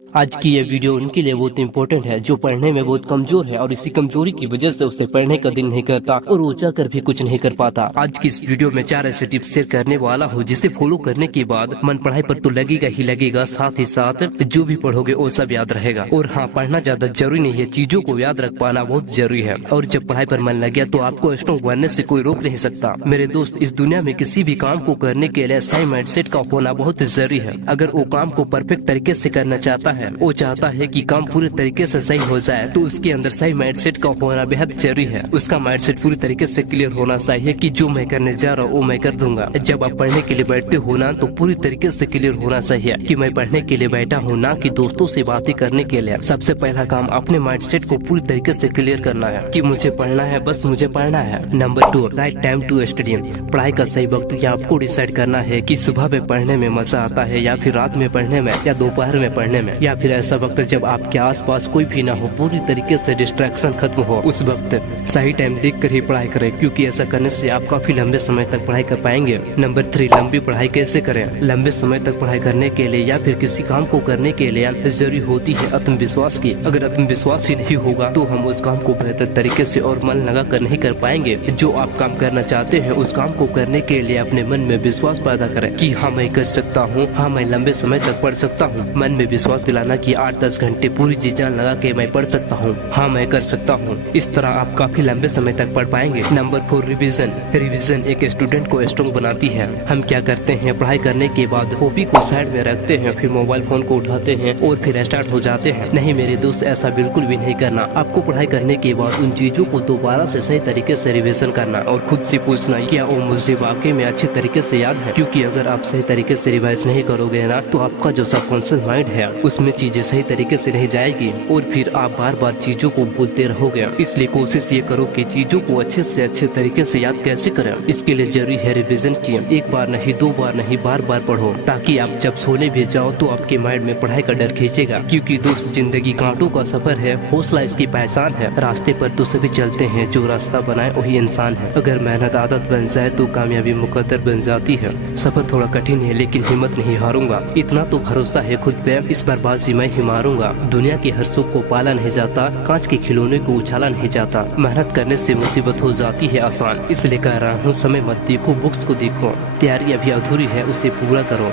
आज की ये वीडियो उनके लिए बहुत इंपॉर्टेंट है जो पढ़ने में बहुत कमजोर है और इसी कमजोरी की वजह से उसे पढ़ने का दिल नहीं करता और वो चाह कर भी कुछ नहीं कर पाता। आज की इस वीडियो में 4 ऐसे टिप्स शेयर करने वाला हूँ जिसे फॉलो करने के बाद मन पढ़ाई पर तो लगेगा ही लगेगा, साथ ही साथ जो भी पढ़ोगे वो सब याद रहेगा। और हाँ, पढ़ना ज्यादा जरूरी नहीं है, चीजों को याद रख पाना बहुत जरूरी है। और जब पढ़ाई पर मन लग गया तो आपको स्ट्रॉन्ग बनने से कोई रोक नहीं सकता। मेरे दोस्त, इस दुनिया में किसी भी काम को करने के लिए सही माइंडसेट का होना बहुत जरूरी है। अगर वो काम को परफेक्ट तरीके से करना चाहता है, वो चाहता है कि काम पूरे तरीके से सही हो जाए, तो उसके अंदर सही माइंडसेट का होना बेहद जरूरी है। उसका माइंडसेट पूरी तरीके से क्लियर होना चाहिए कि जो मैं करने जा रहा हूँ वो मैं कर दूंगा। जब आप पढ़ने के लिए बैठते हो ना, तो पूरी तरीके से क्लियर होना चाहिए कि मैं पढ़ने के लिए बैठा हूँ, ना कि दोस्तों से बातें करने के लिए। सबसे पहला काम अपने माइंडसेट को पूरी तरीके से क्लियर करना है कि मुझे पढ़ना है, बस मुझे पढ़ना है। Number 2, right time to study. पढ़ाई का सही वक्त या आपको डिसाइड करना है कि सुबह में पढ़ने में मजा आता है या फिर रात में पढ़ने में या दोपहर में पढ़ने में, या फिर ऐसा वक्त जब आपके आसपास कोई भी ना हो, पूरी तरीके से डिस्ट्रैक्शन खत्म हो। उस वक्त सही टाइम देख कर ही पढ़ाई करें, क्योंकि ऐसा करने से आप काफी लंबे समय तक पढ़ाई कर पाएंगे। नंबर 3, लंबी पढ़ाई कैसे करें। लंबे समय तक पढ़ाई करने के लिए या फिर किसी काम को करने के लिए जरूरी होती है आत्मविश्वास की। अगर आत्मविश्वास ही नहीं होगा तो हम उस काम को बेहतर तरीके से और मन लगा कर नहीं कर पाएंगे। जो आप काम करना चाहते हैं उस काम को करने के लिए अपने मन में विश्वास पैदा करें कि हाँ मैं कर सकता हूँ, हाँ मैं लंबे समय तक पढ़ सकता हूँ। मन में विश्वास दिलाना कि 8-10 घंटे पूरी जी जान लगा के मैं पढ़ सकता हूँ, हाँ मैं कर सकता हूँ। इस तरह आप काफी लंबे समय तक पढ़ पाएंगे। Number 4, revision. रिवीजन एक स्टूडेंट को स्ट्रॉन्ग बनाती है। हम क्या करते हैं, पढ़ाई करने के बाद कॉपी को साइड में रखते हैं, फिर मोबाइल फोन को उठाते हैं और फिर स्टार्ट हो जाते हैं। नहीं मेरे दोस्त, ऐसा बिल्कुल भी नहीं करना। आपको पढ़ाई करने के बाद उन चीजों को दोबारा से सही तरीके से रिवीजन करना और खुद से पूछना क्या वो मुझे वाकई में अच्छे तरीके से याद है। क्योंकि अगर आप सही तरीके से रिवाइज नहीं करोगे ना, तो आपका जो सबकॉन्शियस माइंड है उसमें चीजें सही तरीके से नहीं जाएगी और फिर आप बार बार चीजों को भूलते रहोगे। इसलिए कोशिश ये करो कि चीजों को अच्छे से अच्छे तरीके से याद कैसे करें। इसके लिए जरूरी है रिवीजन की। एक बार नहीं, 2 बार नहीं, बार बार पढ़ो, ताकि आप जब सोने भी जाओ तो आपके माइंड में पढ़ाई का डर खींचेगा। क्योंकि दोस्त, जिंदगी कांटों का सफर है, हौसला इसकी पहचान है। रास्ते पर तो सभी चलते हैं, जो रास्ता बनाए वही इंसान है। अगर मेहनत आदत बन जाए तो कामयाबी मुकद्दर बन जाती है। सफर थोड़ा कठिन है लेकिन हिम्मत नहीं हारूंगा, इतना तो भरोसा है खुद पे, इस बार बाजी मैं ही मारूंगा। दुनिया के हर सुख को पाला नहीं जाता, कांच के खिलौने को उछाला नहीं जाता। मेहनत करने से मुसीबत हो जाती है आसान। इसलिए कह रहा हूँ, समय मत देखो, बुक्स को देखो। तैयारी अभी अधूरी है, उसे पूरा करो।